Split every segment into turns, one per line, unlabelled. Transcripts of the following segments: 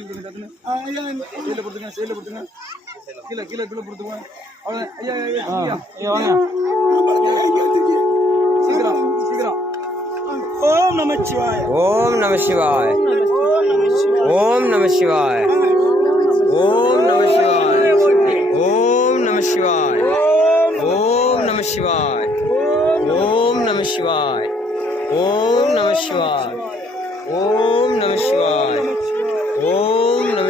கொடுத்துங்க
கத்துங்க ஐயா
சைடில் கொடுத்துங்க சைடில் கொடுத்துங்க கீழே கீழே கீழே கொடுத்துங்க அவ்வளோ ஐயா ஐயா ஐயா
ஐயா வாங்க
சீக்கிரம் சீக்கிரம்
ஓம்
நம சிவாய
ஓம்
நம சிவாய ஓம் நம சிவாய ஓம் நம சிவாய ஓம் நம சிவாய ஓம் நம சிவாய ஓம் நம शिवाय ओम नमः शिवाय ओम नमः शिवाय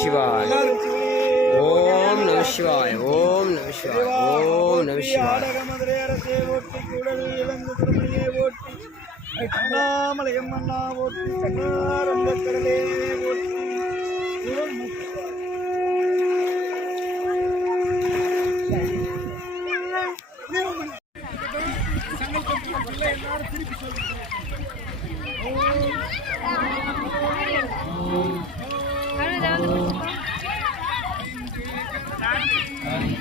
சிவாய். ஓம் நம சிவாய் ஓம் நம சிவாய் ஓம் நம சிவாய்.
அண்ணாமலையம் திருப்பி
சொல்லுங்க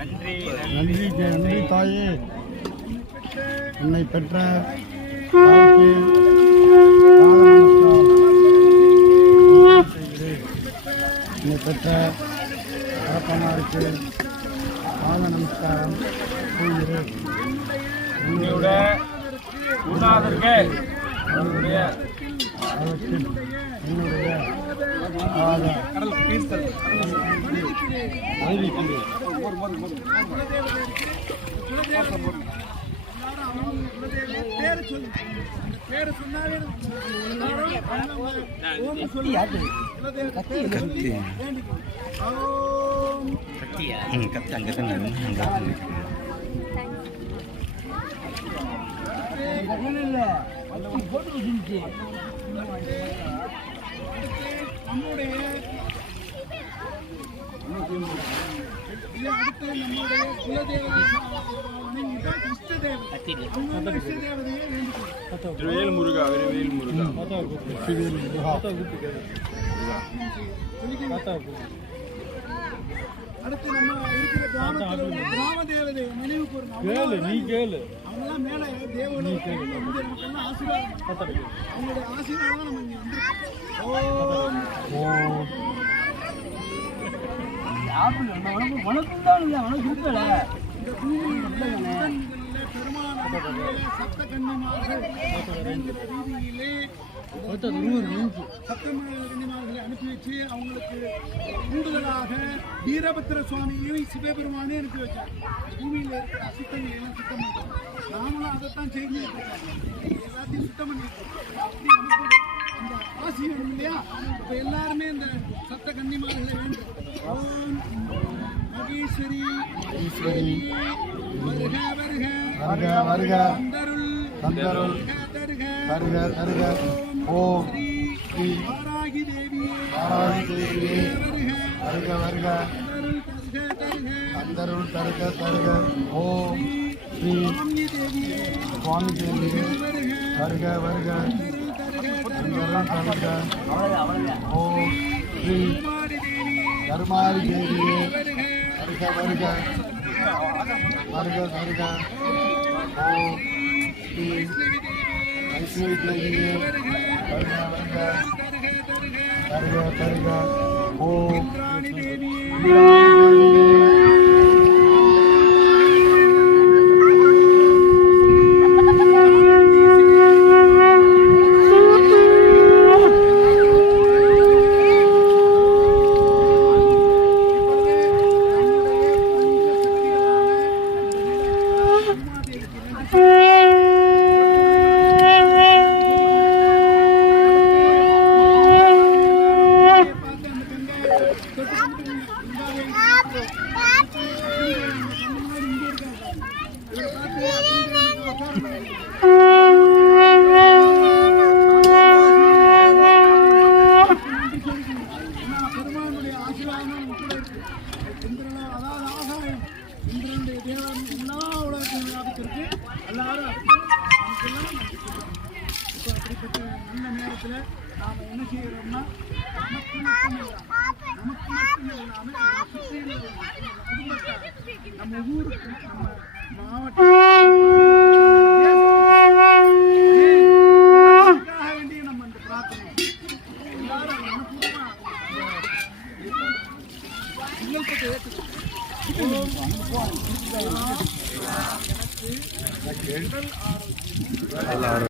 நன்றி நன்றி தாயே என்னை பெற்ற. என்னை பெற்ற தகப்பனாருக்கு பாத நமஸ்காரம் செய்கிறேன்
உங்களுடைய குருநாதருக்கு அவருடைய
அதற்கு என்னுடைய
கத்தி அங்கே தான் இல்லை போட்டு நம்முடைய அடுத்து நம்முடைய குலதேவதை இஷ்ட தேவதை அவங்களோட இஷ்ட தேவதையே நீ கேளு. எல்லாம் மேலே தேவனும் இந்திய மக்கள்லாம் ஆசீர்வாதம்? அவங்களுடைய ஆசீர்வாதம் நம்ம இங்கே வந்து ஓம் ஆப்பிள் தான் இல்லை உனக்கு இருக்கல. இந்த பூமி இல்லை சப்தமணிமார்களை அனுப்பி வச்சு அவங்களுக்கு கூடுதலாக வீரபத்திர சுவாமியை சிவபெருமானே அனுப்பி வச்சாங்க பூமியில் இருக்கிற அசுத்தங்கள் எல்லாம் சுத்தம் பண்ணுறோம் நாமளும் அதைத்தான் செய்து எல்லாத்தையும் சுத்தம் பண்ணிருக்கோம் அந்த ஆசி வேணும் இல்லையா இப்போ எல்லாருமே இந்த சத்த கன்னிமார்களை வேண்டும் ஓம் மகேஸ்வரி
ஈஸ்வரி
வருக வருக
வருக.
தந்தருள்.
தந்தருள்
தருக
தருக. ஓம்
ஸ்ரீ வாராகி தேவியே
நாராயண தேவியே
வருக
வருக.
தந்தருள் தருக தருக.
ஓம் ஸ்ரீ சுவாமி தேவியே
வருக
வருக.
தந்தருள் தருக.
ஓம் ஸ்ரீ கருமாரி தேவியே
வருக
வருக.
वर्ग
वर्ग ओ टी
ऐसे लगी
वर्ग
वर्ग वर्ग वर्ग ओ इंद्राणी देवी தேவன் எல்லா உலகத்தின் வியாபத்திற்கு எல்லாரும் இப்போ அப்படிப்பட்ட நேரத்தில் நாம் என்ன செய்கிறோம்னா மாவட்டம் எனக்கு ஆரோக்கியம்